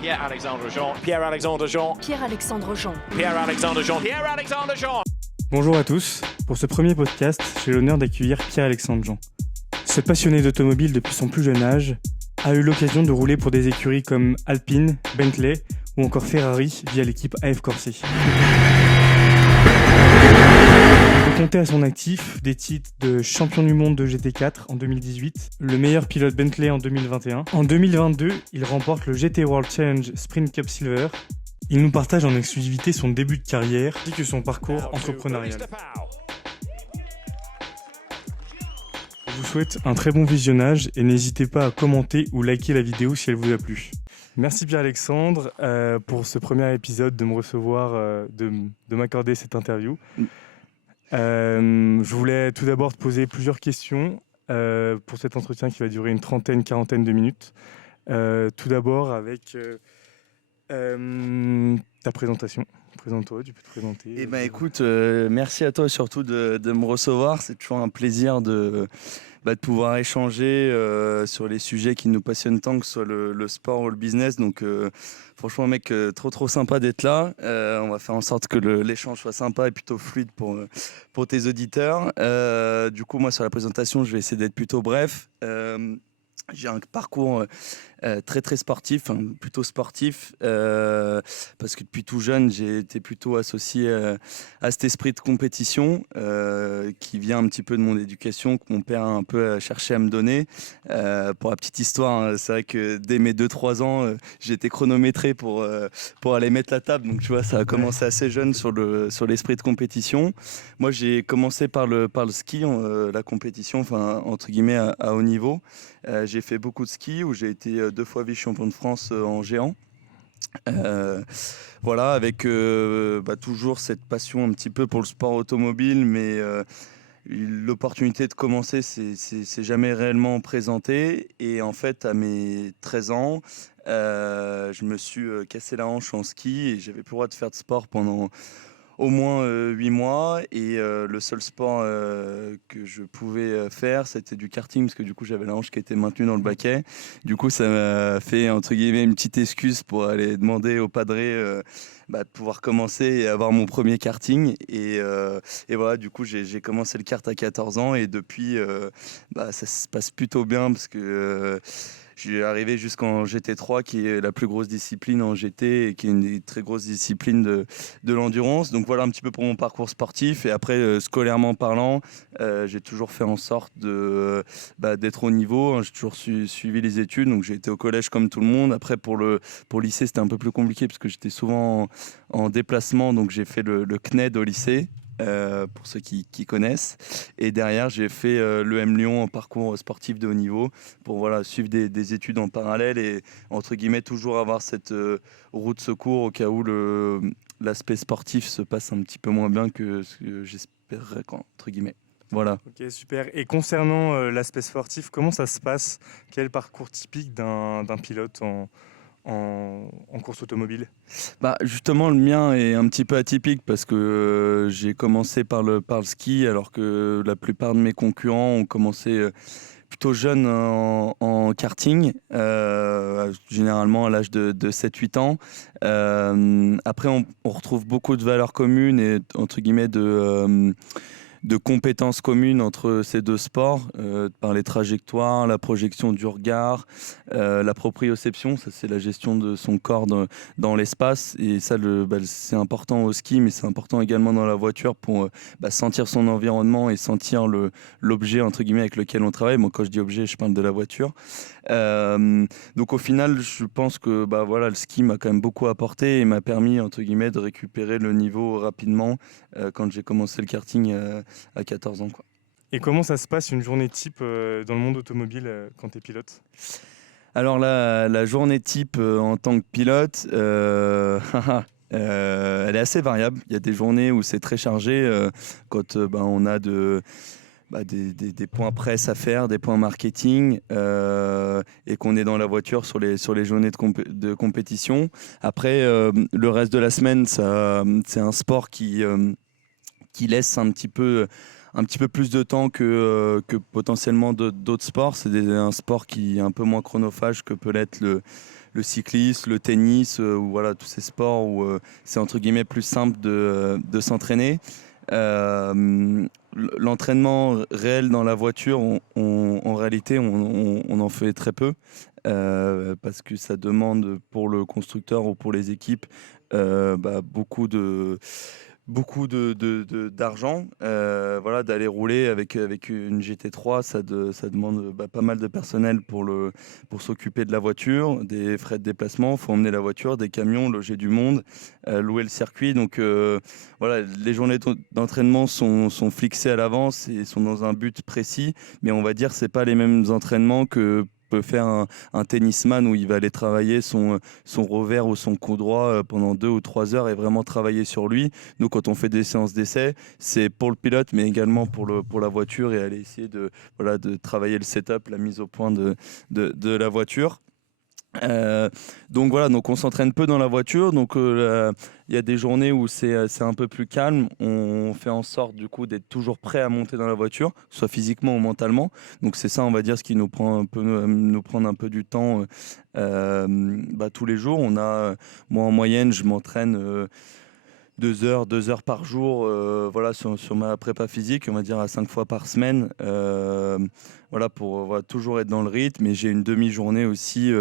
Pierre-Alexandre Jean. Pierre-Alexandre Jean. Pierre-Alexandre Jean. Pierre-Alexandre Jean. Pierre-Alexandre Jean. Bonjour à tous, pour ce premier podcast, j'ai l'honneur d'accueillir Pierre-Alexandre Jean. Ce passionné d'automobile depuis son plus jeune âge a eu l'occasion de rouler pour des écuries comme Alpine, Bentley ou encore Ferrari via l'équipe AF Corse. Il peut compter à son actif des titres de champion du monde de GT4 en 2018, le meilleur pilote Bentley en 2021. En 2022, il remporte le GT World Challenge Sprint Cup Silver. Il nous partage en exclusivité son début de carrière ainsi que son parcours entrepreneurial. Je vous souhaite un très bon visionnage et n'hésitez pas à commenter ou liker la vidéo si elle vous a plu. Merci Pierre-Alexandre pour ce premier épisode, de me recevoir, de m'accorder cette interview. Je voulais tout d'abord te poser plusieurs questions pour cet entretien qui va durer une quarantaine de minutes. Tout d'abord avec ta présentation. Présente-toi, tu peux te présenter. Eh ben, écoute, merci à toi surtout de me recevoir. C'est toujours un plaisir de pouvoir échanger sur les sujets qui nous passionnent tant, que ce soit le sport ou le business. Donc franchement mec, trop sympa d'être là. On va faire en sorte que l'échange soit sympa et plutôt fluide pour tes auditeurs. Du coup, moi sur la présentation, je vais essayer d'être plutôt bref. J'ai un parcours très sportif, plutôt sportif, parce que depuis tout jeune, j'ai été plutôt associé à cet esprit de compétition qui vient un petit peu de mon éducation, que mon père a un peu cherché à me donner. Pour la petite histoire, c'est vrai que dès mes 2-3 ans, j'ai été chronométré pour aller mettre la table. Donc tu vois, ça a commencé assez jeune sur l'esprit de compétition. Moi, j'ai commencé par le ski, la compétition, entre guillemets, à haut niveau. J'ai fait beaucoup de ski où j'ai été 2 fois vice-champion de France en géant. Voilà, avec toujours cette passion un petit peu pour le sport automobile, mais l'opportunité de commencer c'est jamais réellement présenté. Et en fait, à mes 13 ans, je me suis cassé la hanche en ski et j'avais plus le droit de faire de sport pendant au moins 8 mois, et le seul sport que je pouvais faire, c'était du karting, parce que du coup j'avais la hanche qui était maintenue dans le baquet. Du coup ça m'a fait entre guillemets une petite excuse pour aller demander au padré de pouvoir commencer et avoir mon premier karting. Et voilà, du coup j'ai commencé le kart à 14 ans, et depuis ça se passe plutôt bien, parce que je suis arrivé jusqu'en GT3, qui est la plus grosse discipline en GT et qui est une des très grosses disciplines de l'endurance. Donc voilà un petit peu pour mon parcours sportif. Et après, scolairement parlant, j'ai toujours fait en sorte d'être au niveau. J'ai toujours suivi les études. Donc j'ai été au collège comme tout le monde. Après, pour le lycée, c'était un peu plus compliqué parce que j'étais souvent en déplacement. Donc j'ai fait le CNED au lycée. Pour ceux qui connaissent, et derrière j'ai fait l'EM Lyon en parcours sportif de haut niveau pour suivre des études en parallèle et entre guillemets toujours avoir cette roue de secours au cas où l'aspect sportif se passe un petit peu moins bien que ce que j'espérerais, entre guillemets. Voilà. Ok, super. Et concernant l'aspect sportif, comment ça se passe? Quel parcours typique d'un pilote en course automobile? Justement, le mien est un petit peu atypique parce que j'ai commencé par le ski, alors que la plupart de mes concurrents ont commencé plutôt jeune en karting, généralement à l'âge de 7-8 ans. Après, on retrouve beaucoup de valeurs communes et entre guillemets de compétences communes entre ces deux sports, par les trajectoires, la projection du regard, la proprioception, ça c'est la gestion de son corps dans l'espace, et ça c'est important au ski, mais c'est important également dans la voiture pour sentir son environnement et sentir l'objet entre guillemets avec lequel on travaille. Moi, quand je dis objet, je parle de la voiture. Donc au final, je pense que le ski m'a quand même beaucoup apporté et m'a permis entre guillemets de récupérer le niveau rapidement quand j'ai commencé le karting à 14 ans, quoi. Et comment ça se passe une journée type dans le monde automobile quand tu es pilote? Alors la journée type en tant que pilote, elle est assez variable. Il y a des journées où c'est très chargé quand on a des points presse à faire, des points marketing, et qu'on est dans la voiture sur les journées de compétition. Après, le reste de la semaine, c'est un sport qui laisse un petit peu plus de temps que potentiellement d'autres sports. C'est un sport qui est un peu moins chronophage que peut l'être le cyclisme, le tennis, ou voilà, tous ces sports où c'est entre guillemets plus simple de s'entraîner. L'entraînement réel dans la voiture, en réalité, on en fait très peu parce que ça demande pour le constructeur ou pour les équipes d'argent. Voilà, d'aller rouler avec une GT3, ça demande pas mal de personnel pour s'occuper de la voiture, des frais de déplacement, il faut emmener la voiture, des camions, loger du monde, louer le circuit. Donc voilà, les journées d'entraînement sont fixées à l'avance et sont dans un but précis, mais on va dire que c'est pas les mêmes entraînements que peut faire un tennisman où il va aller travailler son revers ou son coup droit pendant 2 ou 3 heures et vraiment travailler sur lui. Nous, quand on fait des séances d'essai, c'est pour le pilote, mais également pour la voiture et aller essayer de travailler le setup, la mise au point de la voiture. Donc voilà, donc on s'entraîne peu dans la voiture. Donc il y a des journées où c'est un peu plus calme. On fait en sorte du coup d'être toujours prêt à monter dans la voiture, que ce soit physiquement ou mentalement. Donc c'est ça, on va dire, ce qui nous prend un peu du temps tous les jours. Moi en moyenne, je m'entraîne 2 heures par jour, voilà, sur ma prépa physique, on va dire à 5 fois par semaine, voilà, pour toujours être dans le rythme. Et j'ai une demi-journée aussi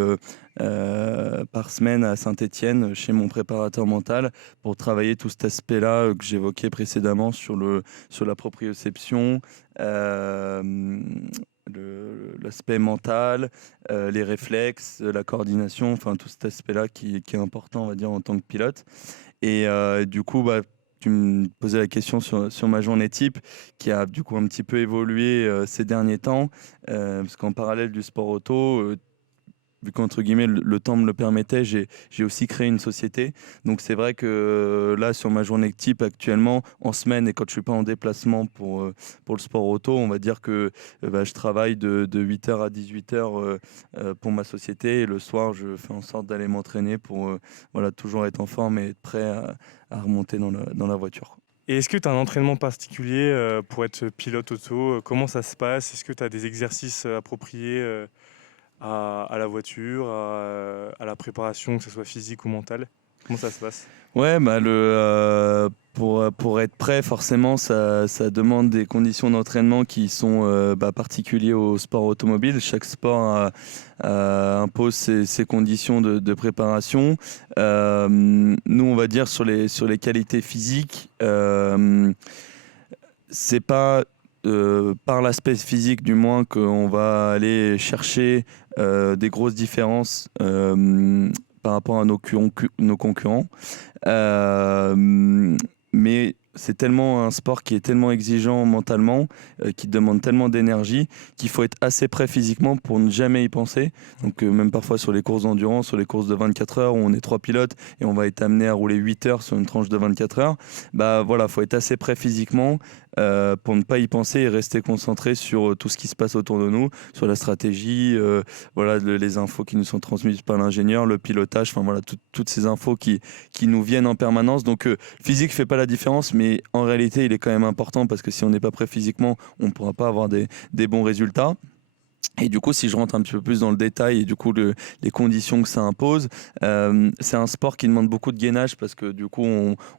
par semaine à Saint-Étienne chez mon préparateur mental pour travailler tout cet aspect-là que j'évoquais précédemment sur la proprioception, l'aspect mental, les réflexes, la coordination, enfin tout cet aspect-là qui est important, on va dire, en tant que pilote. Et du coup, tu me posais la question sur ma journée type qui a du coup un petit peu évolué ces derniers temps, parce qu'en parallèle du sport auto, vu qu'entre guillemets le temps me le permettait, j'ai aussi créé une société. Donc c'est vrai que là, sur ma journée type actuellement, en semaine et quand je suis pas en déplacement pour le sport auto, on va dire que je travaille de 8h à 18h pour ma société, et le soir je fais en sorte d'aller m'entraîner pour voilà, toujours être en forme et être prêt à remonter dans la voiture. Et est-ce que tu as un entraînement particulier pour être pilote auto? Comment ça se passe? Est-ce que tu as des exercices appropriés à la voiture, à la préparation, que ce soit physique ou mentale? Comment ça se passe? Ouais, pour être prêt, forcément, ça demande des conditions d'entraînement qui sont particulières au sport automobile. Chaque sport impose ses conditions de préparation. Nous, on va dire sur les qualités physiques, c'est pas par l'aspect physique du moins qu'on va aller chercher des grosses différences par rapport à nos concurrents. Mais c'est tellement un sport qui est tellement exigeant mentalement, qui demande tellement d'énergie, qu'il faut être assez prêt physiquement pour ne jamais y penser. Donc même parfois sur les courses d'endurance, sur les courses de 24 heures, où on est 3 pilotes et on va être amené à rouler 8 heures sur une tranche de 24 heures, voilà, faut être assez prêt physiquement pour ne pas y penser et rester concentré sur tout ce qui se passe autour de nous, sur la stratégie, voilà, les infos qui nous sont transmises par l'ingénieur, le pilotage, enfin voilà, toutes ces infos qui nous viennent en permanence. Donc physique fait pas la différence, mais en réalité il est quand même important, parce que si on n'est pas prêt physiquement, on ne pourra pas avoir des bons résultats. Et du coup, si je rentre un petit peu plus dans le détail et du coup les conditions que ça impose, c'est un sport qui demande beaucoup de gainage, parce que du coup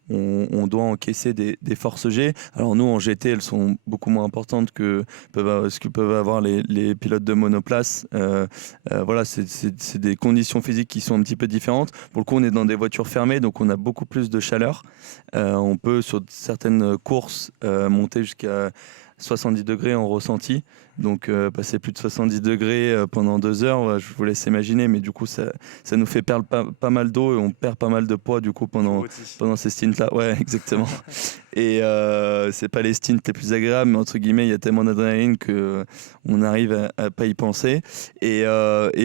on doit encaisser des forces G. Alors nous en GT, elles sont beaucoup moins importantes que ce que peuvent avoir les pilotes de monoplace. Voilà, c'est des conditions physiques qui sont un petit peu différentes. Pour le coup, on est dans des voitures fermées, donc on a beaucoup plus de chaleur. On peut sur certaines courses monter jusqu'à 70 degrés en ressenti, donc passer plus de 70 degrés pendant 2 heures, je vous laisse imaginer, mais du coup ça nous fait perdre pas mal d'eau et on perd pas mal de poids du coup pendant ces stints là. Ouais, exactement. Et c'est pas les stints les plus agréables, mais entre guillemets il y a tellement d'adrénaline que on arrive à pas y penser. Et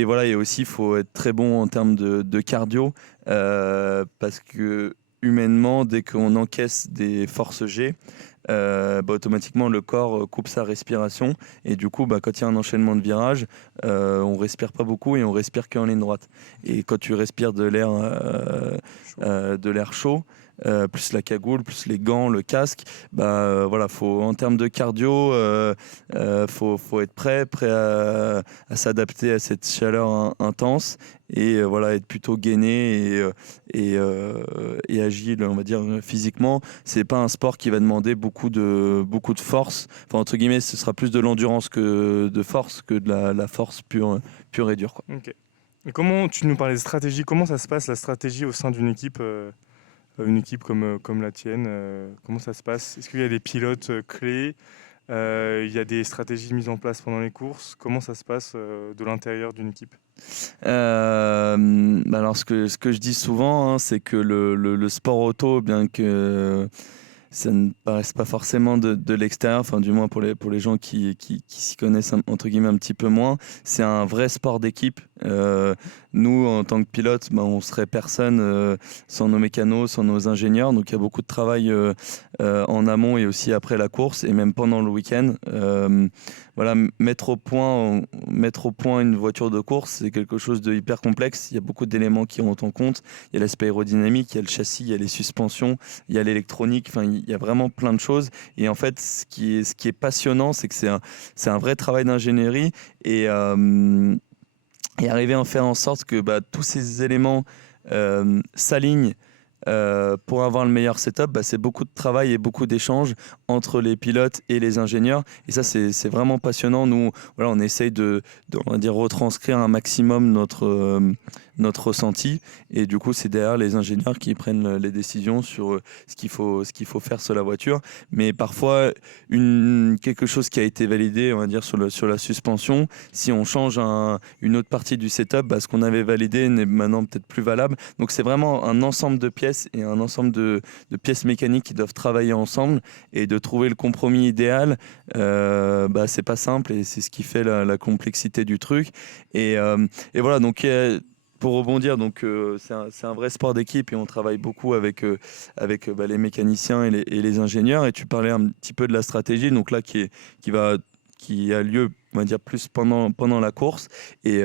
voilà, et aussi il faut être très bon en termes de cardio, parce que humainement, dès qu'on encaisse des forces G, automatiquement le corps coupe sa respiration et du coup quand il y a un enchaînement de virages, on respire pas beaucoup et on respire qu'en ligne droite. Et quand tu respires de l'air chaud, plus la cagoule, plus les gants, le casque, faut, en termes de cardio, faut être prêt à s'adapter à cette chaleur intense et être plutôt gainé et agile, on va dire physiquement. C'est pas un sport qui va demander beaucoup de force. Enfin, entre guillemets, ce sera plus de l'endurance que de force, que de la force pure et dure, quoi. Ok. Et comment tu nous parlais de stratégie? Comment ça se passe la stratégie au sein d'une équipe? Une équipe comme la tienne, comment ça se passe? Est-ce qu'il y a des pilotes clés? Il y a des stratégies mises en place pendant les courses? Comment ça se passe de l'intérieur d'une équipe? Alors ce que je dis souvent, c'est que le sport auto, bien que ça ne paraisse pas forcément de l'extérieur, enfin du moins pour les gens qui s'y connaissent entre guillemets un petit peu moins, c'est un vrai sport d'équipe. Nous, en tant que pilote, on serait personne sans nos mécanos, sans nos ingénieurs. Donc il y a beaucoup de travail en amont et aussi après la course et même pendant le week-end. Mettre au point une voiture de course, c'est quelque chose de hyper complexe. Il y a beaucoup d'éléments qui rentrent en compte. Il y a l'aspect aérodynamique, il y a le châssis, il y a les suspensions, il y a l'électronique. Enfin, il y a vraiment plein de choses. Et en fait, ce qui est passionnant, c'est que c'est un vrai travail d'ingénierie et arriver à en faire en sorte que tous ces éléments s'alignent pour avoir le meilleur setup. C'est beaucoup de travail et beaucoup d'échanges entre les pilotes et les ingénieurs. Et ça, c'est vraiment passionnant. Nous, on essaye de on va dire, retranscrire un maximum notre ressenti. Et du coup, c'est derrière les ingénieurs qui prennent les décisions sur ce qu'il faut faire sur la voiture. Mais parfois, quelque chose qui a été validé, on va dire, sur la suspension, si on change une autre partie du setup, ce qu'on avait validé n'est maintenant peut-être plus valable. Donc, c'est vraiment un ensemble de pièces et un ensemble de pièces mécaniques qui doivent travailler ensemble. Et de trouver le compromis idéal, c'est pas simple et c'est ce qui fait la complexité du truc. Et voilà, donc pour rebondir, donc c'est un vrai sport d'équipe et on travaille beaucoup avec les mécaniciens et les ingénieurs. Et tu parlais un petit peu de la stratégie, donc là qui a lieu, on va dire, plus pendant la course et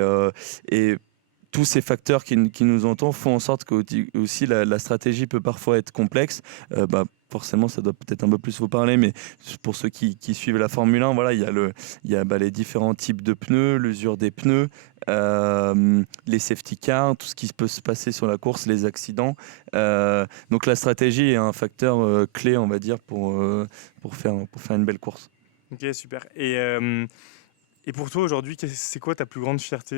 tous ces facteurs qui nous entourent font en sorte que aussi la stratégie peut parfois être complexe. Forcément, ça doit peut-être un peu plus vous parler, mais pour ceux qui suivent la Formule 1, il y a les différents types de pneus, l'usure des pneus, les safety cars, tout ce qui peut se passer sur la course, les accidents. Donc la stratégie est un facteur clé, on va dire, pour faire une belle course. Ok, super. Et pour toi aujourd'hui, c'est quoi ta plus grande fierté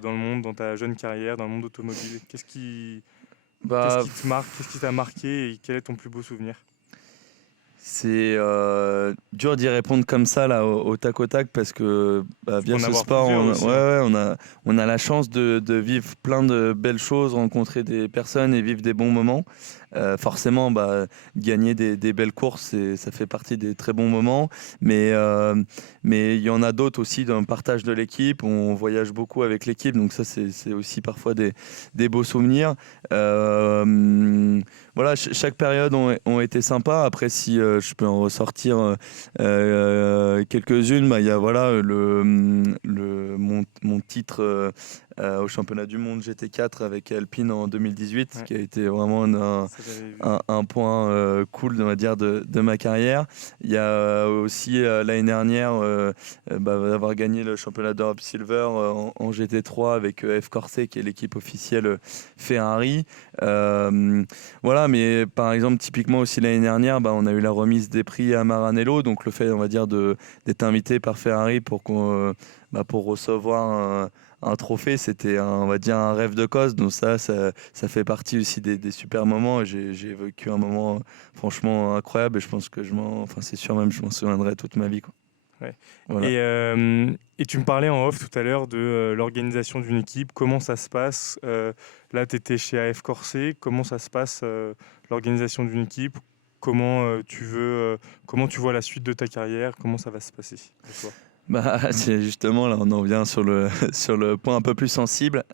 dans le monde, dans ta jeune carrière, dans le monde automobile? Qu'est-ce qui te marque, qu'est-ce qui t'a marqué et quel est ton plus beau souvenir? C'est dur d'y répondre comme ça là au tac parce que via ce sport on a la chance de vivre plein de belles choses, rencontrer des personnes et vivre des bons moments. Forcément gagner des belles courses, ça fait partie des très bons moments, mais il y en a d'autres aussi dans le partage de l'équipe. On voyage beaucoup avec l'équipe, donc ça c'est aussi parfois des beaux souvenirs. Chaque période ont été sympas. Après, si je peux en ressortir quelques-unes, il y a mon titre au championnat du monde GT4 avec Alpine en 2018, qui a été vraiment un point cool, on va dire, de ma carrière. Il y a aussi l'année dernière d'avoir gagné le championnat d'Europe Silver en GT3 avec F Corse, qui est l'équipe officielle Ferrari. Mais par exemple, typiquement aussi l'année dernière, on a eu la remise des prix à Maranello, donc le fait, on va dire, d'être invité par Ferrari pour recevoir un trophée, c'était on va dire un rêve de gosse. Donc ça fait partie aussi des super moments. J'ai vécu un moment franchement incroyable et je pense que c'est sûr même, je m'en souviendrai toute ma vie, quoi. Ouais. Voilà. Et tu me parlais en off tout à l'heure de l'organisation d'une équipe, comment ça se passe. Là, tu étais chez AF Corse, comment ça se passe l'organisation d'une équipe? Comment tu vois la suite de ta carrière? Comment ça va se passer pour toi? C'est justement là, on en vient sur le point un peu plus sensible,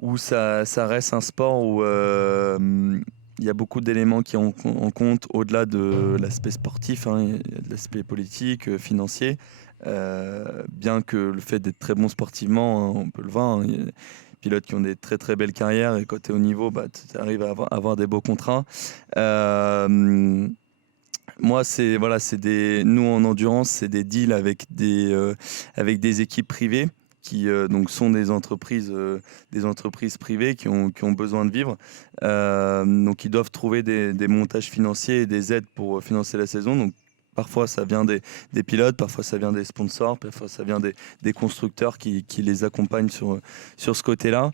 où ça reste un sport où il y a beaucoup d'éléments qui ont en compte au-delà de l'aspect sportif, hein, il y a de l'aspect politique, financier. Bien que le fait d'être très bon sportivement, hein, on peut le voir, hein, il y a des pilotes qui ont des très très belles carrières et quand tu es au niveau, bah, tu arrives à avoir des beaux contrats. Euh, Moi, nous en endurance, c'est des deals avec des équipes privées qui donc sont des entreprises privées qui ont besoin de vivre. Donc, ils doivent trouver des montages financiers et des aides pour financer la saison. Donc, parfois, ça vient des pilotes, parfois, ça vient des sponsors, parfois, ça vient des constructeurs qui les accompagnent sur ce côté-là.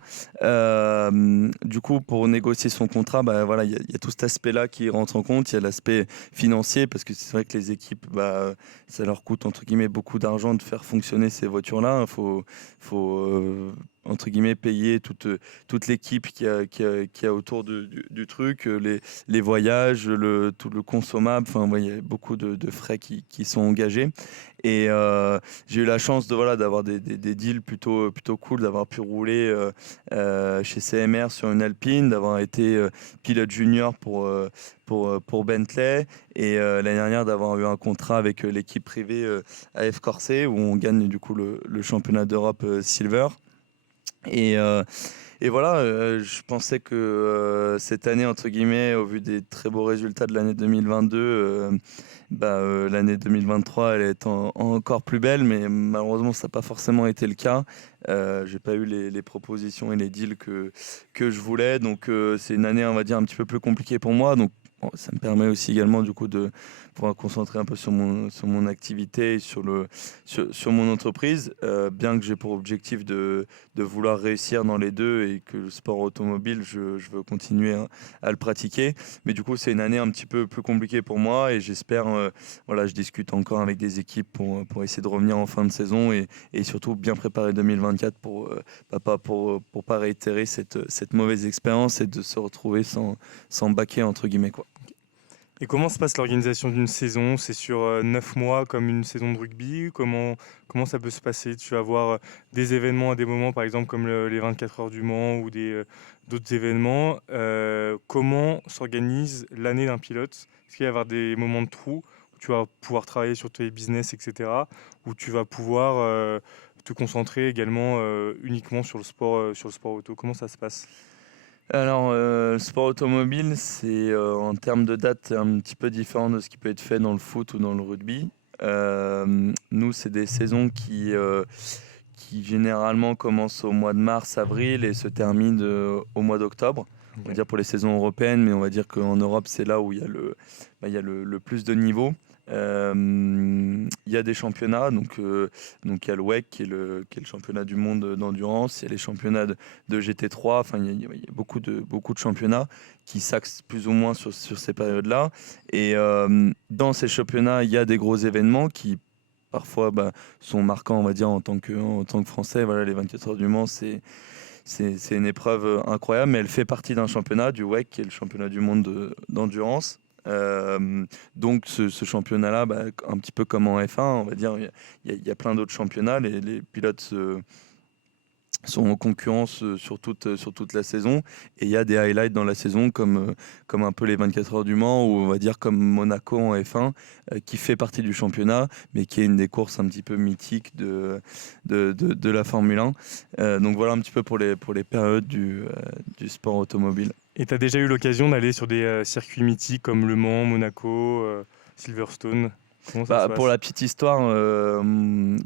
Du coup, pour négocier son contrat, bah, voilà, il y a tout cet aspect-là qui rentre en compte. Il y a l'aspect financier, parce que c'est vrai que les équipes, bah, ça leur coûte entre guillemets beaucoup d'argent de faire fonctionner ces voitures-là. Il faut entre guillemets payer toute l'équipe qui a autour du truc, les voyages, tout le consommable. Enfin, ouais, il y a beaucoup de frais qui sont engagés. Et j'ai eu la chance d'avoir des deals plutôt cool, d'avoir pu rouler chez CMR sur une Alpine, d'avoir été pilote junior pour Bentley et l'année dernière d'avoir eu un contrat avec l'équipe privée AF Corse où on gagne du coup le championnat d'Europe Silver. Et, euh, et voilà, je pensais que cette année, entre guillemets, au vu des très beaux résultats de l'année 2022, l'année 2023 allait être encore plus belle, mais malheureusement, ça n'a pas forcément été le cas. J'ai pas eu les propositions et les deals que je voulais, donc c'est une année, on va dire, un petit peu plus compliquée pour moi. Donc, bon, ça me permet aussi également du coup de pouvoir concentrer un peu sur mon activité et sur mon entreprise, bien que j'ai pour objectif de vouloir réussir dans les deux et que le sport automobile, je veux continuer à le pratiquer. Mais du coup, c'est une année un petit peu plus compliquée pour moi et j'espère, voilà, je discute encore avec des équipes pour essayer de revenir en fin de saison et surtout bien préparer 2024 pour pas réitérer cette mauvaise expérience et de se retrouver sans baquet entre guillemets, quoi. Et comment se passe l'organisation d'une saison? C'est sur 9 mois comme une saison de rugby? Comment ça peut se passer? Tu vas avoir des événements à des moments, par exemple comme les 24 heures du Mans ou d'autres événements. Comment s'organise l'année d'un pilote? Est-ce qu'il va y avoir des moments de trou où tu vas pouvoir travailler sur tes business, etc. Où tu vas pouvoir te concentrer également uniquement sur le sport auto? Comment ça se passe? Alors, le sport automobile, c'est en termes de date, c'est un petit peu différent de ce qui peut être fait dans le foot ou dans le rugby. Nous, c'est des saisons qui généralement commencent au mois de mars, avril et se terminent au mois d'octobre. On va dire pour les saisons européennes, mais on va dire qu'en Europe, c'est là où il y a il y a le plus de niveaux. Il y a des championnats, donc il y a le WEC qui est le championnat du monde d'endurance, il y a les championnats de GT3, enfin il y a beaucoup de championnats qui s'axent plus ou moins sur ces périodes-là. Et dans ces championnats, il y a des gros événements qui parfois sont marquants, on va dire, en tant que Français. Voilà, les 24 heures du Mans, c'est une épreuve incroyable, mais elle fait partie d'un championnat, du WEC, qui est le championnat du monde d'endurance. Donc ce championnat-là, un petit peu comme en F1, on va dire, il y a plein d'autres championnats. Les pilotes sont en concurrence sur toute la saison et il y a des highlights dans la saison comme un peu les 24 heures du Mans ou on va dire comme Monaco en F1 qui fait partie du championnat mais qui est une des courses un petit peu mythiques de la Formule 1. Donc voilà un petit peu pour les périodes du sport automobile. Et tu as déjà eu l'occasion d'aller sur des circuits mythiques comme Le Mans, Monaco, Silverstone? Comment ça se passe? Pour la petite histoire,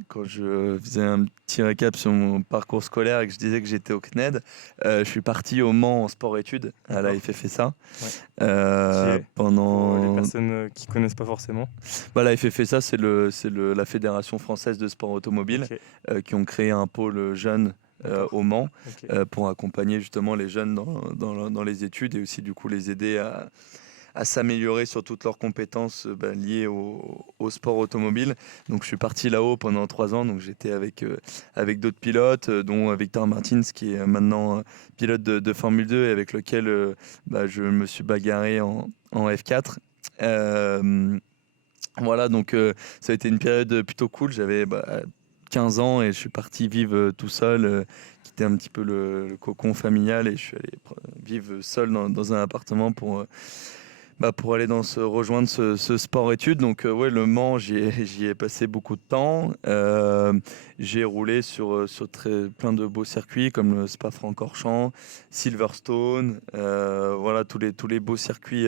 quand je faisais un petit récap sur mon parcours scolaire et que je disais que j'étais au CNED, je suis parti au Mans en sport-études à la FFSA. Ouais. Pour Pendant... les personnes qui connaissent pas forcément. La FFSA, c'est la Fédération française de sport automobile, Ok. qui ont créé un pôle jeune au Mans Ok. pour accompagner justement les jeunes dans les études et aussi du coup les aider à s'améliorer sur toutes leurs compétences liées au sport automobile. Donc je suis parti là-haut pendant 3 ans, donc j'étais avec d'autres pilotes, dont Victor Martins qui est maintenant pilote de Formule 2 et avec lequel je me suis bagarré en F4. Voilà, donc ça a été une période plutôt cool. J'avais 15 ans et je suis parti vivre tout seul, quitter un petit peu le cocon familial, et je suis allé vivre seul dans un appartement pour aller rejoindre ce sport-études. Donc ouais, Le Mans, j'y ai passé beaucoup de temps. J'ai roulé sur plein de beaux circuits comme le Spa-Francorchamps, Silverstone, voilà tous les beaux circuits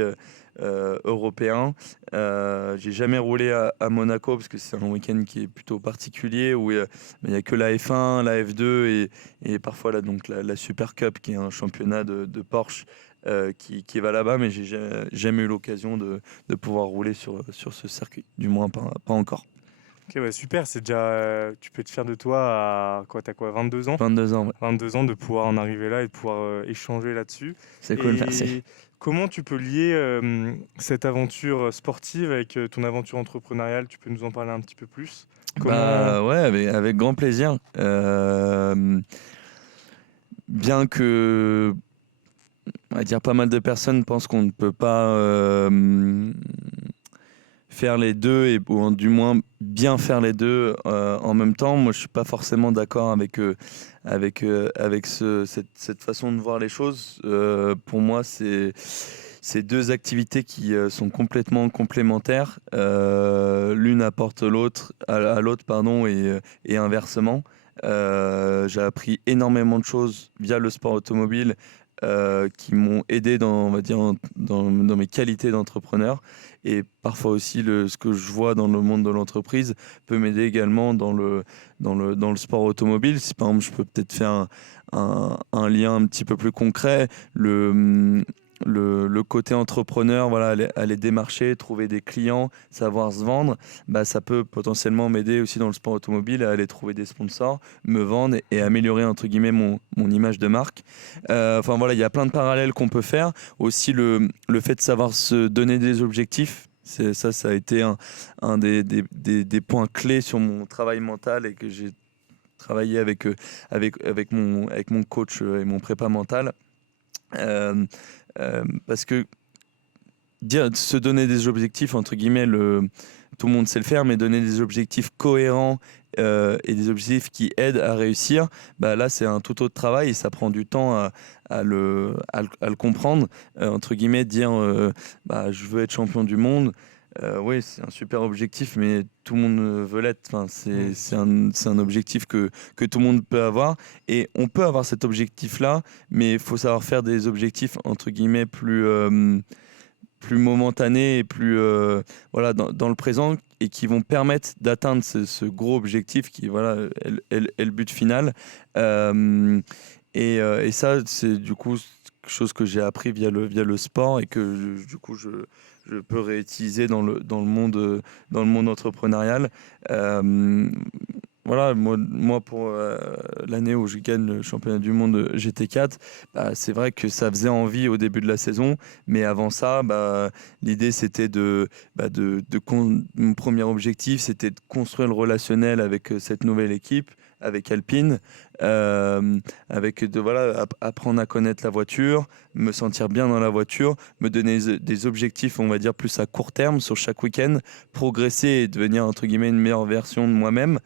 européens. J'ai jamais roulé à Monaco parce que c'est un week-end qui est plutôt particulier où il y a que la F1, la F2 et parfois la Super Cup qui est un championnat de Porsche qui va là-bas, mais j'ai jamais eu l'occasion de pouvoir rouler sur ce circuit, du moins pas encore. Ok, ouais, super, c'est déjà, tu peux être fier de toi à quoi, t'as quoi, 22 ans? 22 ans, ouais. 22 ans de pouvoir en arriver là et de pouvoir échanger là-dessus. C'est cool, Et merci. comment tu peux lier cette aventure sportive avec ton aventure entrepreneuriale? Tu peux nous en parler un petit peu plus? Bah ouais, avec grand plaisir. Bien que, on va dire, pas mal de personnes pensent qu'on ne peut pas faire les deux, ou du moins bien faire les deux en même temps. Moi, je suis pas forcément d'accord avec cette façon de voir les choses. Pour moi, c'est deux activités qui sont complètement complémentaires. L'une apporte à l'autre, pardon, et inversement. J'ai appris énormément de choses via le sport automobile qui m'ont aidé on va dire, dans mes qualités d'entrepreneur. Et parfois aussi, ce que je vois dans le monde de l'entreprise peut m'aider également dans le sport automobile. Si par exemple, je peux peut-être faire un lien un petit peu plus concret, le côté entrepreneur, voilà, aller démarcher, trouver des clients, savoir se vendre, bah, ça peut potentiellement m'aider aussi dans le sport automobile à aller trouver des sponsors, me vendre et améliorer entre guillemets mon image de marque. Enfin voilà, il y a plein de parallèles qu'on peut faire. Aussi le fait de savoir se donner des objectifs. Ça a été un des points clés sur mon travail mental et que j'ai travaillé avec mon coach et mon prépa mental. Parce que se donner des objectifs, entre guillemets, tout le monde sait le faire, mais donner des objectifs cohérents et des objectifs qui aident à réussir, bah là c'est un tout autre travail et ça prend du temps à le comprendre. Entre guillemets, dire je veux être champion du monde. Oui, c'est un super objectif, mais tout le monde veut l'être. Enfin, c'est un objectif que tout le monde peut avoir. Et on peut avoir cet objectif-là, mais il faut savoir faire des objectifs, entre guillemets, plus momentanés et plus voilà, dans le présent et qui vont permettre d'atteindre ce gros objectif qui voilà, est le but final. Et ça, c'est du coup quelque chose que j'ai appris via le sport et que du coup je peux réutiliser dans le monde entrepreneurial. Voilà, moi pour l'année où je gagne le championnat du monde GT4, bah, c'est vrai que ça faisait envie au début de la saison, mais avant ça, bah, l'idée c'était mon premier objectif, c'était de construire le relationnel avec cette nouvelle équipe, avec Alpine, apprendre à connaître la voiture, me sentir bien dans la voiture, me donner des objectifs, on va dire, plus à court terme sur chaque week-end, progresser et devenir, entre guillemets, une meilleure version de moi-même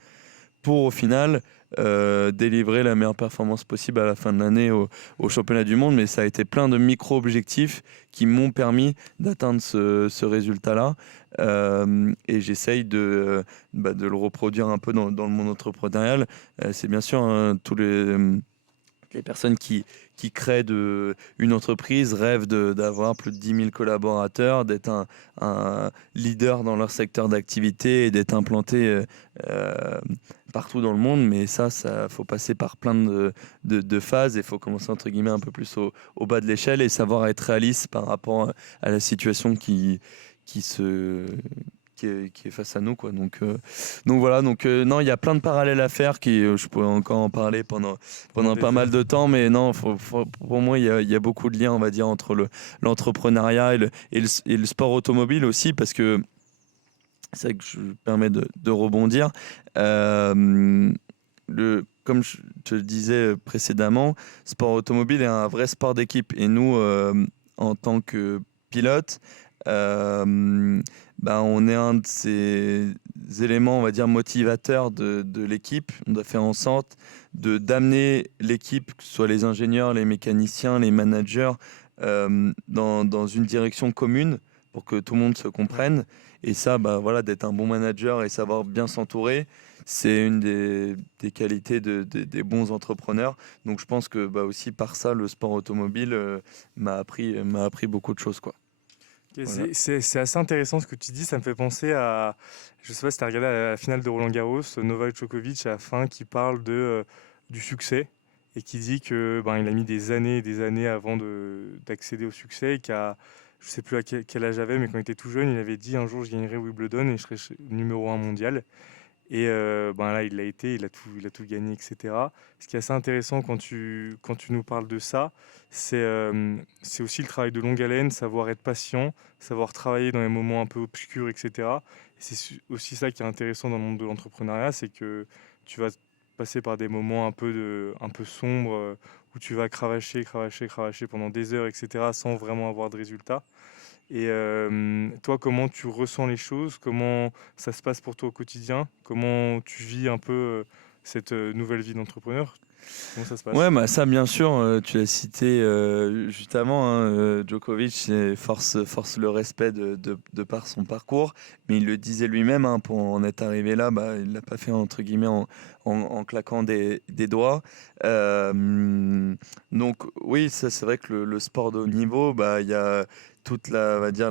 pour, au final, délivrer la meilleure performance possible à la fin de l'année au championnat du monde. Mais ça a été plein de micro-objectifs qui m'ont permis d'atteindre ce résultat-là. Et j'essaye de le reproduire un peu dans le monde entrepreneurial. C'est bien sûr tous les personnes qui créent une entreprise rêvent d'avoir plus de 10 000 collaborateurs, d'être un leader dans leur secteur d'activité et d'être implanté partout dans le monde. Mais ça faut passer par plein de phases et il faut commencer entre guillemets un peu plus au bas de l'échelle et savoir être réaliste par rapport à la situation qui est face à nous, quoi. Donc voilà, non, il y a plein de parallèles à faire je pourrais encore en parler pendant pas mal de temps, mais non, pour moi il y a beaucoup de liens, on va dire, entre l'entrepreneuriat et le sport automobile aussi, parce que c'est vrai que je me permets de rebondir. Comme je te le disais précédemment, sport automobile est un vrai sport d'équipe et nous en tant que pilote, On est un de ces éléments, on va dire, motivateurs de l'équipe. On doit faire en sorte d'amener l'équipe, que ce soit les ingénieurs, les mécaniciens, les managers, dans une direction commune pour que tout le monde se comprenne. Et ça, d'être un bon manager et savoir bien s'entourer, c'est une des qualités des bons entrepreneurs. Donc je pense que aussi par ça, le sport automobile m'a appris beaucoup de choses, quoi. Ok, Voilà. c'est assez intéressant ce que tu dis, ça me fait penser à, je sais pas si tu as regardé la finale de Roland Garros, Novak Djokovic à la fin qui parle du succès et qui dit que il a mis des années et des années avant d'accéder au succès et je sais plus à quel âge j'avais, mais quand il était tout jeune, il avait dit un jour je gagnerai Wimbledon et je serai numéro 1 mondial. Et là, il l'a été, il a tout gagné, etc. Ce qui est assez intéressant quand tu nous parles de ça, c'est aussi le travail de longue haleine, savoir être patient, savoir travailler dans les moments un peu obscurs, etc. Et c'est aussi ça qui est intéressant dans le monde de l'entrepreneuriat, c'est que tu vas passer par des moments un peu sombres, où tu vas cravacher pendant des heures, etc., sans vraiment avoir de résultats. Et toi, comment tu ressens les choses? Comment ça se passe pour toi au quotidien? Comment tu vis un peu cette nouvelle vie d'entrepreneur? Comment ça se passe? Ouais, ça bien sûr, tu l'as cité juste avant, hein, Djokovic force le respect de par son parcours, mais il le disait lui-même, hein, pour en être arrivé là, il l'a pas fait entre guillemets en claquant des doigts. Donc oui, ça c'est vrai que le sport de haut niveau, il y a toute on va dire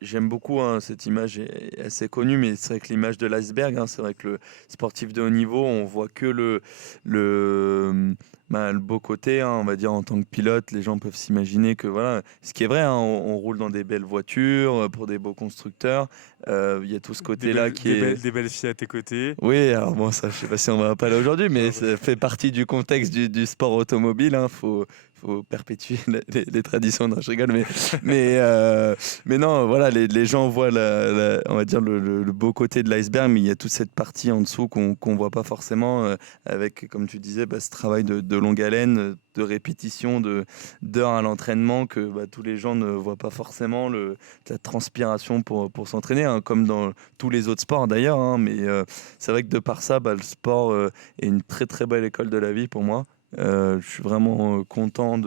j'aime beaucoup, hein, cette image est assez connue, mais c'est vrai que l'image de l'iceberg, hein, c'est vrai que le sportif de haut niveau, on voit que le beau côté, hein, on va dire en tant que pilote, les gens peuvent s'imaginer que voilà, ce qui est vrai, hein, on roule dans des belles voitures pour des beaux constructeurs. Il y a tout ce côté-là Des belles filles à tes côtés. Oui, alors bon, ça, je sais pas si on va pas là aujourd'hui, mais ça fait partie du contexte du sport automobile. Hein, faut perpétuer les traditions. Non, je rigole, mais non, voilà, les gens voient on va dire le beau côté de l'iceberg, mais il y a toute cette partie en dessous qu'on voit pas forcément, avec, comme tu disais, ce travail de longue haleine, de répétition, d'heures à l'entraînement, que tous les gens ne voient pas forcément, la transpiration pour s'entraîner, hein, comme dans tous les autres sports d'ailleurs, hein, mais c'est vrai que de par ça, le sport est une très très belle école de la vie pour moi. Je suis vraiment content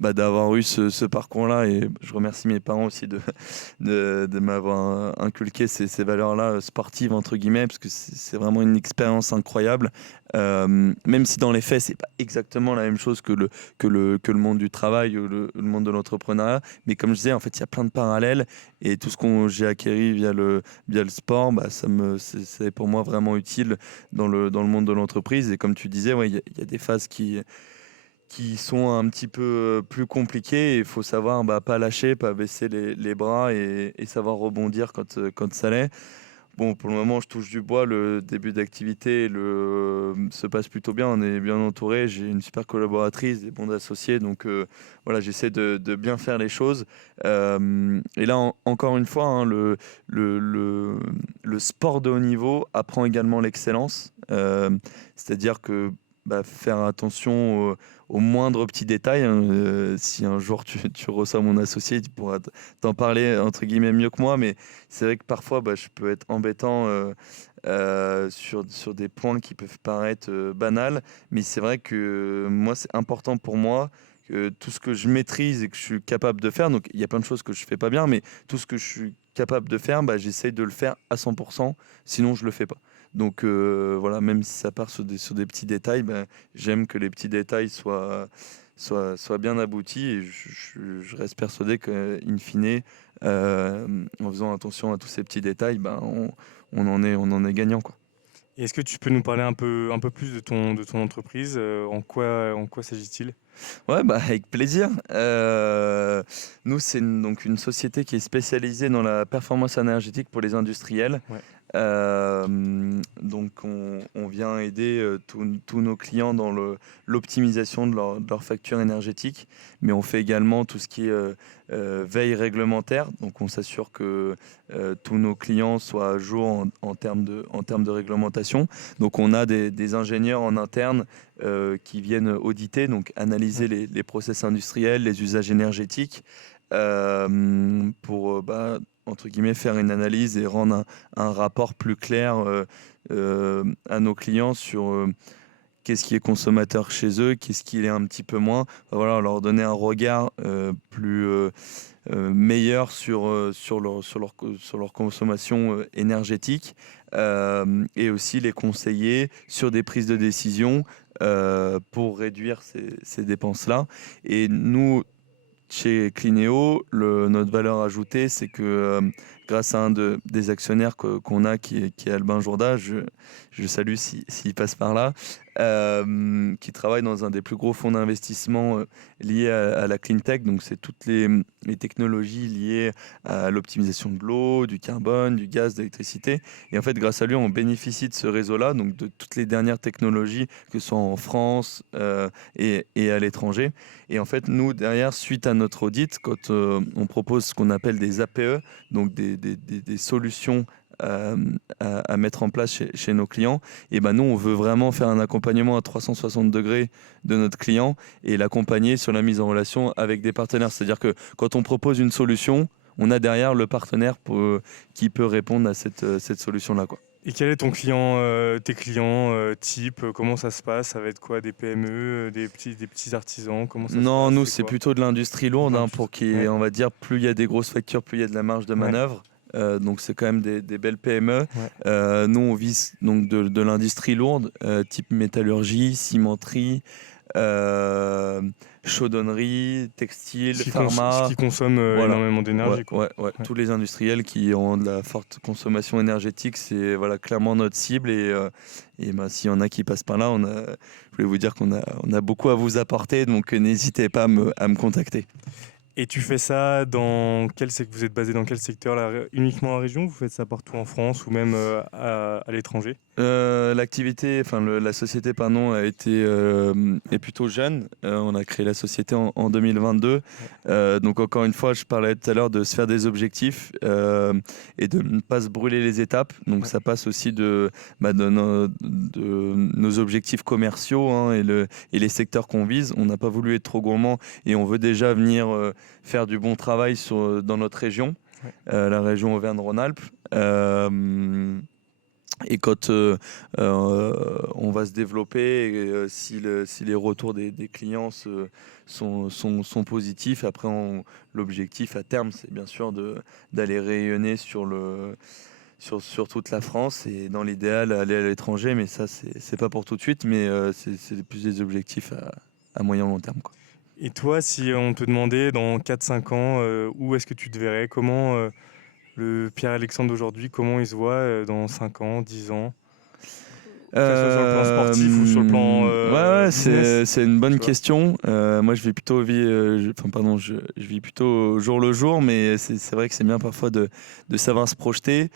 d'avoir eu ce parcours-là, et je remercie mes parents aussi de m'avoir inculqué ces valeurs-là sportives entre guillemets, parce que c'est vraiment une expérience incroyable. Même si dans les faits c'est pas exactement la même chose que le monde du travail ou le monde de l'entrepreneuriat, mais comme je disais, en fait il y a plein de parallèles, et tout ce que j'ai acquis via le sport, c'est pour moi vraiment utile dans le monde de l'entreprise. Et comme tu disais, il y a des phases qui sont un petit peu plus compliquées, et il faut savoir pas lâcher, pas baisser les bras, et savoir rebondir quand ça l'est. Bon, pour le moment, je touche du bois, le début d'activité se passe plutôt bien, on est bien entouré, j'ai une super collaboratrice, des bons associés, donc voilà, j'essaie de bien faire les choses. Et là, encore une fois, hein, le sport de haut niveau apprend également l'excellence, c'est-à-dire que faire attention aux moindres petits détails, hein. Si un jour tu reçois mon associé, tu pourras t'en parler entre guillemets mieux que moi, mais c'est vrai que parfois je peux être embêtant sur des points qui peuvent paraître banals, mais c'est vrai que moi c'est important pour moi que tout ce que je maîtrise et que je suis capable de faire, donc il y a plein de choses que je fais pas bien, mais tout ce que je suis capable de faire, j'essaye de le faire à 100%, sinon je le fais pas. Donc voilà, même si ça part sur des petits détails, j'aime que les petits détails soient bien aboutis, et je reste persuadé qu'in fine, en faisant attention à tous ces petits détails, on en est gagnant, quoi. Et est-ce que tu peux nous parler un peu plus de ton entreprise? En quoi s'agit-il? Ouais, avec plaisir. Nous, c'est donc une société qui est spécialisée dans la performance énergétique pour les industriels. Ouais. Donc on vient aider tous nos clients dans l'optimisation de leur facture énergétique, mais on fait également tout ce qui est veille réglementaire. Donc on s'assure que tous nos clients soient à jour en termes de réglementation. Donc on a des ingénieurs en interne qui viennent auditer, donc analyser les process industriels, les usages énergétiques, pour entre guillemets faire une analyse et rendre un rapport plus clair à nos clients sur qu'est-ce qui est consommateur chez eux, qu'est-ce qui l'est un petit peu moins. Voilà, leur donner un regard plus meilleur sur leur consommation énergétique et aussi les conseiller sur des prises de décision pour réduire ces dépenses-là. Et nous, chez Cleaneo, notre valeur ajoutée, c'est que grâce à des actionnaires qu'on a, qui est Albin Jourda, je salue s'il passe par là, qui travaille dans un des plus gros fonds d'investissement liés à la clean tech. Donc, c'est toutes les technologies liées à l'optimisation de l'eau, du carbone, du gaz, de l'électricité. Et en fait, grâce à lui, on bénéficie de ce réseau-là, donc de toutes les dernières technologies, que ce soit en France et à l'étranger. Et en fait, nous, derrière, suite à notre audit, quand on propose ce qu'on appelle des APE, donc des solutions à mettre en place chez nos clients, et ben nous, on veut vraiment faire un accompagnement à 360 degrés de notre client et l'accompagner sur la mise en relation avec des partenaires. C'est-à-dire que quand on propose une solution, on a derrière le partenaire qui peut répondre à cette solution-là, quoi. Et quel est ton client, tes clients type? Comment ça se passe? Ça va être quoi? Des PME, des petits artisans? Comment ça se Non, passe? nous, C'est c'est quoi? plutôt de l'industrie lourde, pour Ouais. on va dire, plus il y a des grosses factures, plus il y a de la marge de manœuvre. Donc, c'est quand même des belles PME. Ouais. Nous, on vise donc de l'industrie lourde, type métallurgie, cimenterie, chaudonnerie, textile, Ce pharma. qui consomme Voilà. énormément d'énergie, quoi. Ouais. Tous les industriels qui ont de la forte consommation énergétique, c'est clairement notre cible. Et s'il y en a qui passent par là, je voulais vous dire qu'on a beaucoup à vous apporter, donc n'hésitez pas à me contacter. Et tu fais ça vous êtes basé dans quel secteur là? Uniquement en région? Vous faites ça partout en France ou même à l'étranger? L'activité, la société, pardon, est plutôt jeune. On a créé la société en 2022. Donc encore une fois, je parlais tout à l'heure de se faire des objectifs et de ne pas se brûler les étapes. Donc ça passe aussi de nos objectifs commerciaux, et les secteurs qu'on vise. On n'a pas voulu être trop gourmand et on veut déjà venir faire du bon travail dans notre région, la région Auvergne-Rhône-Alpes. Et quand on va se développer, et, si les retours des clients sont positifs, après l'objectif à terme, c'est bien sûr d'aller rayonner sur toute la France et dans l'idéal aller à l'étranger, mais ça c'est pas pour tout de suite, mais c'est plus des objectifs à moyen long terme, quoi. Et toi, si on te demandait dans 4-5 ans, où est-ce que tu te verrais? Comment le Pierre-Alexandre d'aujourd'hui, comment il se voit dans 5 ans, 10 ans? Que ce soit sur le plan sportif ou sur le plan business, c'est une bonne tu vois. question. Moi, je vis plutôt je vis plutôt au jour le jour, mais c'est vrai que c'est bien parfois de savoir se projeter.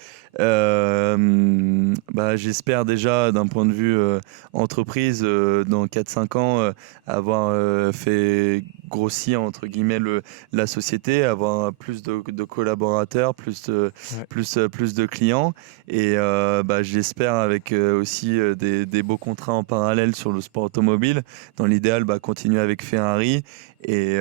J'espère déjà d'un point de vue entreprise dans 4-5 ans avoir fait grossir entre guillemets la société, avoir plus de collaborateurs, plus de clients et j'espère avec aussi des beaux contrats en parallèle sur le sport automobile. Dans l'idéal, continuer avec Ferrari et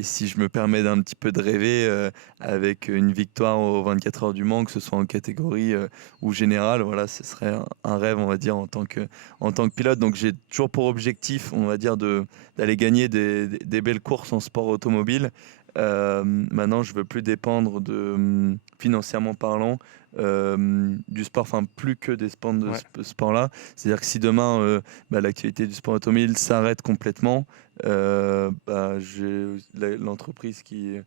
si je me permets d'un petit peu de rêver avec une victoire aux 24 heures du Mans, que ce soit en catégorie ou générale, voilà, ce serait un rêve, on va dire, en tant que pilote. Donc j'ai toujours pour objectif, on va dire, d'aller gagner des belles courses en sport automobile. Maintenant, je veux plus dépendre financièrement parlant du sport, enfin plus que des sports de ce sport-là. C'est-à-dire que si demain l'activité du sport automobile s'arrête complètement, j'ai l'entreprise qui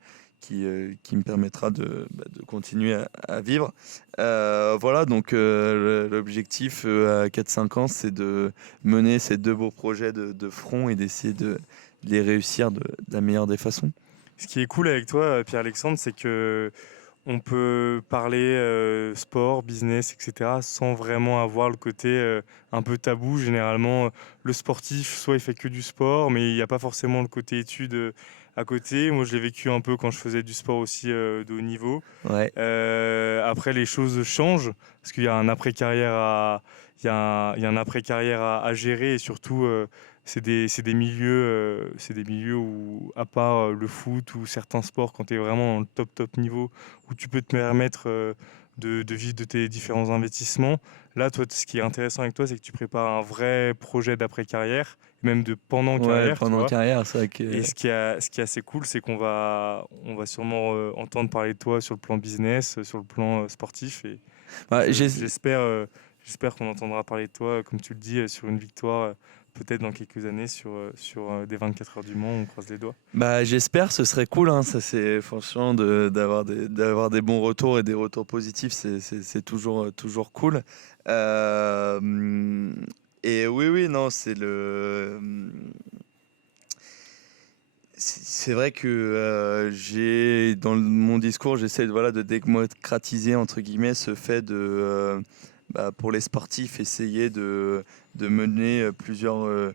me permettra de continuer à vivre. Voilà, donc l'objectif à 4-5 ans, c'est de mener ces deux beaux projets de front et d'essayer de les réussir de la meilleure des façons. Ce qui est cool avec toi, Pierre-Alexandre, c'est que on peut parler sport, business, etc. sans vraiment avoir le côté un peu tabou. Généralement, le sportif, soit il fait que du sport, mais il n'y a pas forcément le côté études à côté. Moi, je l'ai vécu un peu quand je faisais du sport aussi de haut niveau. Ouais. Après, les choses changent parce qu'il y a un après-carrière il y a un après-carrière à gérer et surtout c'est des milieux où, à part le foot ou certains sports, quand tu es vraiment dans le top niveau, où tu peux te permettre de vivre de tes différents investissements. Là, toi, ce qui est intéressant avec toi, c'est que tu prépares un vrai projet d'après-carrière, même de pendant Ouais, carrière, tu pendant vois. carrière, c'est vrai que. Et ce qui est assez cool, c'est on va sûrement entendre parler de toi sur le plan business, sur le plan sportif. Et Bah, j'espère qu'on entendra parler de toi, comme tu le dis, sur une victoire, peut-être dans quelques années, sur des 24 heures du Mans. On croise les doigts. Bah, j'espère, ce serait cool, hein. Ça, c'est franchement d'avoir des bons retours et des retours positifs, c'est toujours cool. Et oui, non, c'est vrai que dans mon discours, j'essaie de démocratiser entre guillemets ce fait pour les sportifs, essayer de mener plusieurs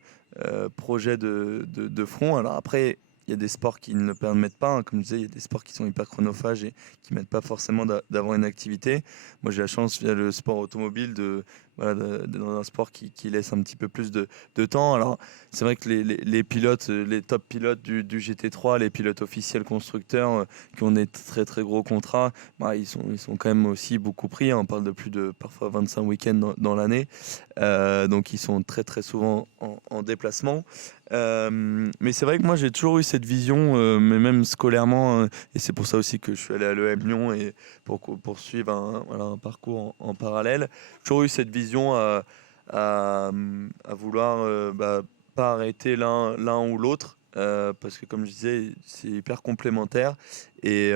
projets de front. Alors après, il y a des sports qui ne le permettent pas, hein. Comme je disais, il y a des sports qui sont hyper chronophages et qui ne permettent pas forcément d'avoir une activité. Moi, j'ai la chance, via le sport automobile, d'être dans un sport qui laisse un petit peu plus de temps. Alors, c'est vrai que les pilotes, les top pilotes du GT3, les pilotes officiels constructeurs qui ont des très très gros contrats, ils sont quand même aussi beaucoup pris, hein. On parle de plus de parfois 25 week-ends dans l'année. Donc, ils sont très très souvent en déplacement. Mais c'est vrai que moi j'ai toujours eu cette vision, mais même scolairement, et c'est pour ça aussi que je suis allé à l'EM Lyon et pour poursuivre un parcours en parallèle. J'ai toujours eu cette vision à vouloir pas arrêter l'un ou l'autre, parce que comme je disais, c'est hyper complémentaire et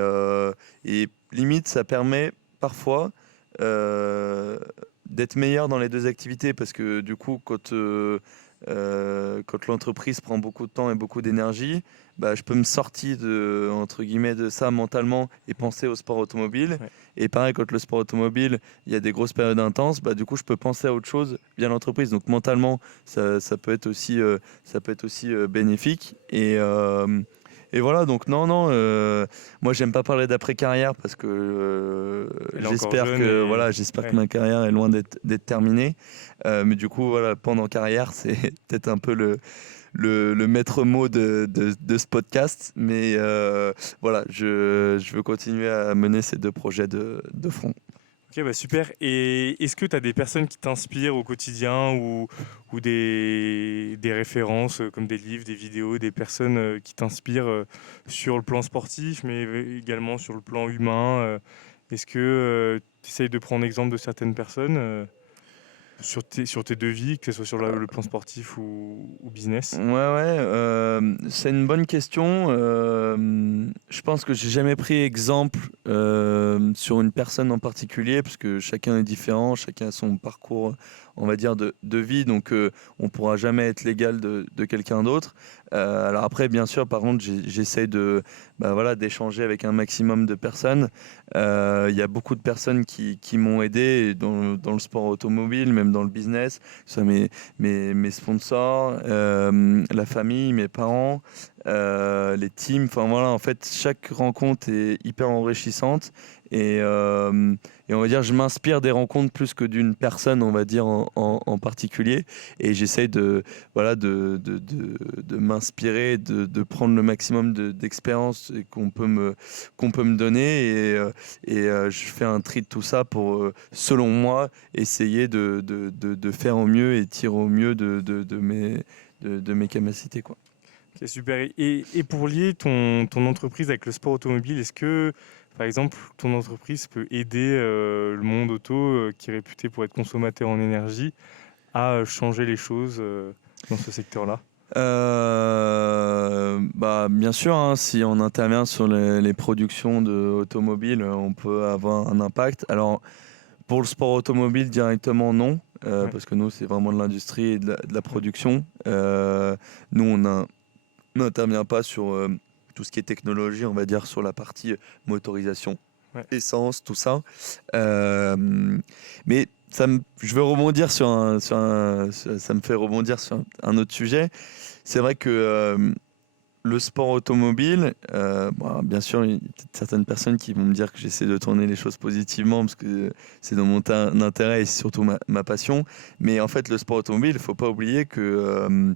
limite ça permet parfois d'être meilleur dans les deux activités, parce que du coup quand l'entreprise prend beaucoup de temps et beaucoup d'énergie, je peux me sortir entre guillemets de ça mentalement et penser au sport automobile. Ouais. Et pareil, quand le sport automobile, il y a des grosses périodes intenses, du coup, je peux penser à autre chose via l'entreprise. Donc mentalement, ça peut être aussi bénéfique. Et voilà, donc non, moi j'aime pas parler d'après-carrière parce que Elle est encore j'espère jeune j'espère ouais. que ma carrière est loin d'être terminée. Mais du coup, voilà, pendant carrière, c'est peut-être un peu le maître mot de ce podcast. Mais voilà, je veux continuer à mener ces deux projets de front. Ok, super. Et est-ce que tu as des personnes qui t'inspirent au quotidien ou des références comme des livres, des vidéos, des personnes qui t'inspirent sur le plan sportif, mais également sur le plan humain Est-ce que tu essayes de prendre exemple de certaines personnes sur tes deux vies, que ce soit sur le plan sportif ou business? C'est une bonne question. Je pense que j'ai jamais pris exemple sur une personne en particulier, parce que chacun est différent, chacun a son parcours, on va dire, de vie, donc on pourra jamais être l'égal de quelqu'un d'autre. Alors après, bien sûr, par contre, j'essaie d'échanger avec un maximum de personnes. Il y a beaucoup de personnes qui m'ont aidé dans le sport automobile, même dans le business, que ce soit mes sponsors, la famille, mes parents, les teams. Enfin voilà, en fait, chaque rencontre est hyper enrichissante et on va dire, je m'inspire des rencontres plus que d'une personne, on va dire en particulier, et j'essaie de m'inspirer, de prendre le maximum d'expérience qu'on peut me donner, et je fais un tri de tout ça pour, selon moi, essayer de faire au mieux et tirer au mieux de mes capacités, quoi. Ok, super. Et pour lier ton entreprise avec le sport automobile, est-ce que, par exemple, ton entreprise peut aider le monde auto, qui est réputé pour être consommateur en énergie, à changer les choses dans ce secteur-là? Bien sûr, hein, si on intervient sur les productions automobiles, on peut avoir un impact. Alors, pour le sport automobile, directement, non, Ouais. parce que nous, c'est vraiment de l'industrie et de la production. Nous, on n'intervient pas sur tout ce qui est technologie, on va dire, sur la partie motorisation, Ouais. essence, tout ça. Mais je veux rebondir ça me fait rebondir sur un autre sujet. C'est vrai que le sport automobile, bien sûr, il y a peut-être certaines personnes qui vont me dire que j'essaie de tourner les choses positivement parce que c'est dans mon intérêt et c'est surtout ma passion. Mais en fait, le sport automobile, il ne faut pas oublier que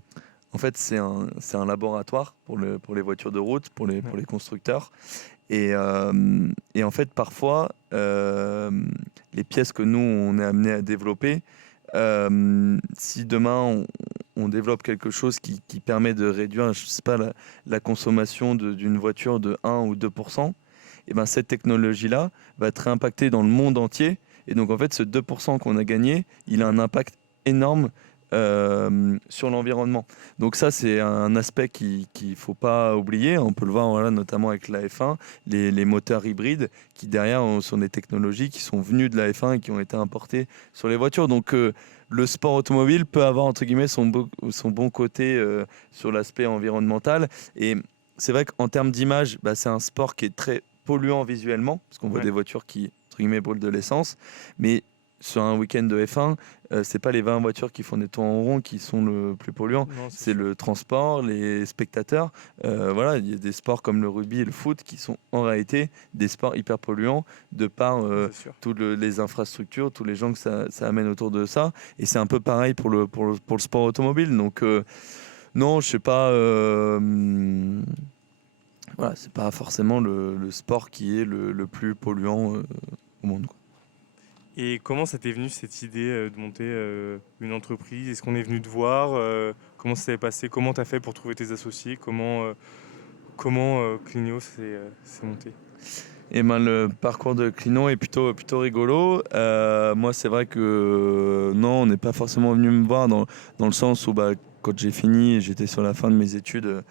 en fait, c'est un laboratoire pour les voitures de route, pour les constructeurs. Et en fait, parfois, les pièces que nous, on est amené à développer, si demain, on développe quelque chose qui permet de réduire, je sais pas, la consommation d'une voiture de 1 ou 2%, et ben cette technologie-là va être réimpactée dans le monde entier. Et donc, en fait, ce 2% qu'on a gagné, il a un impact énorme sur l'environnement. Donc ça, c'est un aspect qu'il ne faut pas oublier. On peut le voir voilà, notamment avec la F1, les moteurs hybrides qui derrière sont des technologies qui sont venues de la F1 et qui ont été importées sur les voitures. Donc le sport automobile peut avoir entre guillemets son bon côté sur l'aspect environnemental. Et c'est vrai qu'en termes d'image, c'est un sport qui est très polluant visuellement, parce qu'on voit des voitures qui entre guillemets brûlent de l'essence. Mais sur un week-end de F1, c'est pas les 20 voitures qui font des tours en rond qui sont le plus polluant. C'est le transport, les spectateurs. Voilà, il y a des sports comme le rugby et le foot qui sont en réalité des sports hyper polluants de par toutes les infrastructures, tous les gens que ça amène autour de ça. Et c'est un peu pareil pour le sport automobile. Donc non, je sais pas. Voilà, c'est pas forcément le sport qui est le plus polluant au monde, quoi. Et comment ça t'est venu cette idée de monter une entreprise? Est-ce qu'on est venu te voir? Comment ça s'est passé? Comment t'as fait pour trouver tes associés? Comment Clinéo s'est monté? Et le parcours de Clinéo est plutôt rigolo. Moi, c'est vrai que non, on n'est pas forcément venu me voir dans le sens où quand j'ai fini, j'étais sur la fin de mes études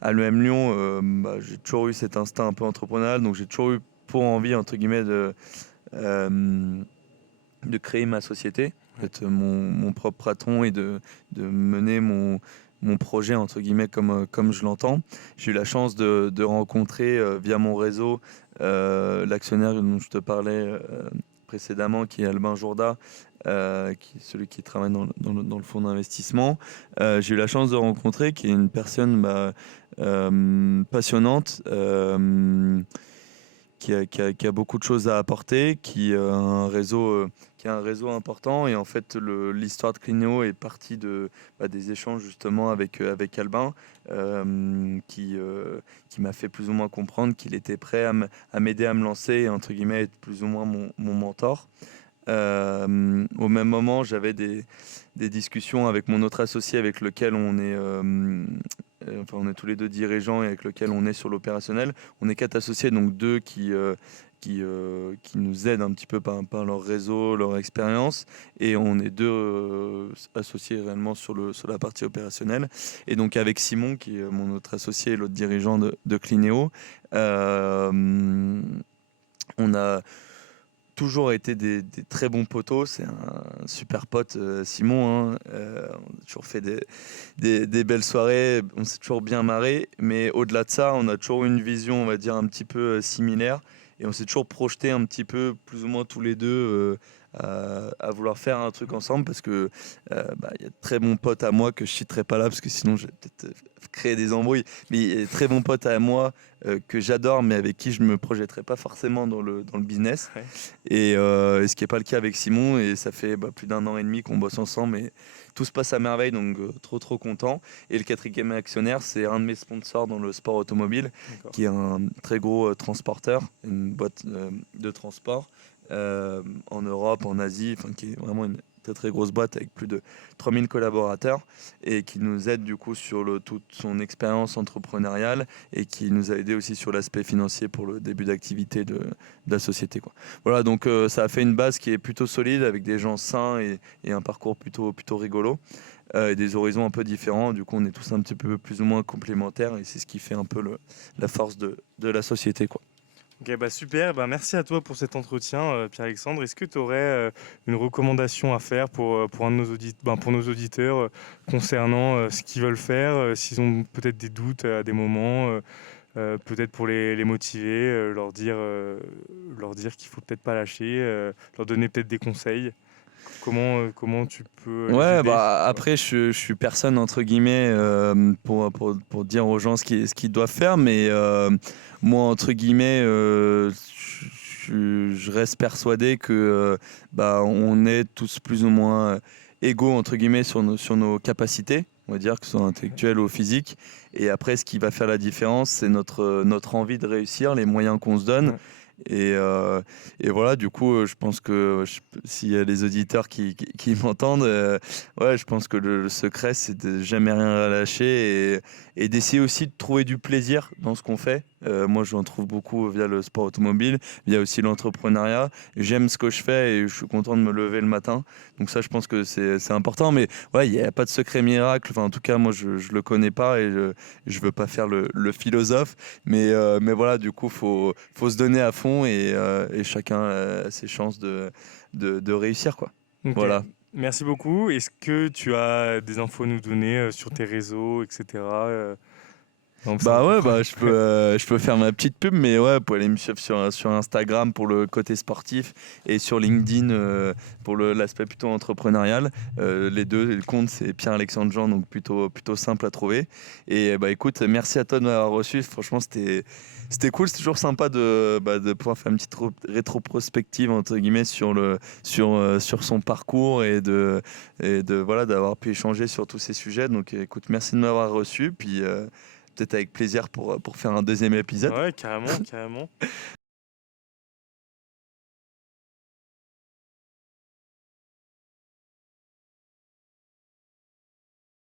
à l'EM Lyon. J'ai toujours eu cet instinct un peu entrepreneurial, donc j'ai toujours eu pour envie entre guillemets de créer ma société, d'être mon propre patron et de mener mon projet entre guillemets comme je l'entends. J'ai eu la chance de rencontrer via mon réseau l'actionnaire dont je te parlais précédemment, qui est Albin Jourda, celui qui travaille dans le fonds d'investissement. J'ai eu la chance de rencontrer, qui est une personne passionnante, qui a beaucoup de choses à apporter, qui a un réseau important. Et en fait, l'histoire de Clinéo est partie des échanges justement avec Albin, qui m'a fait plus ou moins comprendre qu'il était prêt à m'aider à me lancer et entre guillemets être plus ou moins mon mentor. Au même moment, j'avais des discussions avec mon autre associé avec lequel on est tous les deux dirigeants et avec lequel on est sur l'opérationnel. On est 4 associés, donc 2 qui nous aident un petit peu par leur réseau, leur expérience, et on est 2 associés réellement sur la partie opérationnelle. Et donc avec Simon, qui est mon autre associé et l'autre dirigeant de Clinéo, on a toujours été des très bons potos. C'est un super pote, Simon, hein. On a toujours fait des belles soirées, on s'est toujours bien marré, mais au-delà de ça, on a toujours une vision, on va dire, un petit peu similaire, et on s'est toujours projeté un petit peu, plus ou moins tous les deux, à vouloir faire un truc ensemble, parce que y a de très bons potes à moi que je citerai pas là, parce que sinon je vais peut-être créer des embrouilles, mais il y a de très bons potes à moi que j'adore, mais avec qui je ne me projetterai pas forcément dans le business. Ouais. Et ce qui n'est pas le cas avec Simon, et ça fait plus d'1 an et demi qu'on bosse ensemble, et tout se passe à merveille, donc trop content. Et le 4e actionnaire, c'est un de mes sponsors dans le sport automobile, qui est un très gros transporteur, une boîte de transport en Europe, en Asie, qui est vraiment une très grosse boîte avec plus de 3000 collaborateurs, et qui nous aide du coup sur toute son expérience entrepreneuriale, et qui nous a aidé aussi sur l'aspect financier pour le début d'activité de la société, quoi. Voilà, donc ça a fait une base qui est plutôt solide, avec des gens sains et un parcours plutôt rigolo, et des horizons un peu différents. Du coup, on est tous un petit peu plus ou moins complémentaires, et c'est ce qui fait un peu la force de la société, quoi. Ok, super, merci à toi pour cet entretien, Pierre-Alexandre. Est-ce que tu aurais une recommandation à faire pour nos auditeurs concernant ce qu'ils veulent faire, s'ils ont peut-être des doutes à des moments, peut-être pour les motiver, leur dire qu'il faut peut-être pas lâcher, leur donner peut-être des conseils? Comment tu peux les aider? Après, je suis personne entre guillemets pour dire aux gens ce qu'ils doivent faire, mais moi entre guillemets je reste persuadé que on est tous plus ou moins égaux entre guillemets sur nos capacités. on va dire, que ce soit intellectuel ou physique. Et après, ce qui va faire la différence, c'est notre envie de réussir, les moyens qu'on se donne. Ouais. Et voilà, du coup, je pense que s'il y a des auditeurs qui m'entendent, ouais, je pense que le secret, c'est de jamais rien lâcher et d'essayer aussi de trouver du plaisir dans ce qu'on fait. Moi, j'en trouve beaucoup via le sport automobile, via aussi l'entrepreneuriat. J'aime ce que je fais et je suis content de me lever le matin. Donc ça, je pense que c'est important. Mais ouais, il n'y a pas de secret miracle. Enfin, en tout cas, moi, je ne le connais pas et je veux pas faire le philosophe. Mais voilà, du coup, faut se donner à fond et chacun a ses chances de réussir, quoi. Ok. Voilà. Merci beaucoup. Est-ce que tu as des infos à nous donner sur tes réseaux, etc. Donc, ça Bah va ouais, pas. bah je peux faire ma petite pub, mais ouais, vous pouvez aller me suivre sur Instagram pour le côté sportif et sur LinkedIn pour l'aspect plutôt entrepreneurial. Les deux, le compte c'est Pierre-Alexandre Jean, donc plutôt simple à trouver. Et bah écoute, merci à toi de m'avoir reçu. Franchement, c'était cool. C'est toujours sympa de pouvoir faire une petite rétroprospective entre guillemets sur son parcours et voilà d'avoir pu échanger sur tous ces sujets. Donc écoute, merci de m'avoir reçu. Puis peut-être avec plaisir pour faire un deuxième épisode. Ouais, carrément, carrément.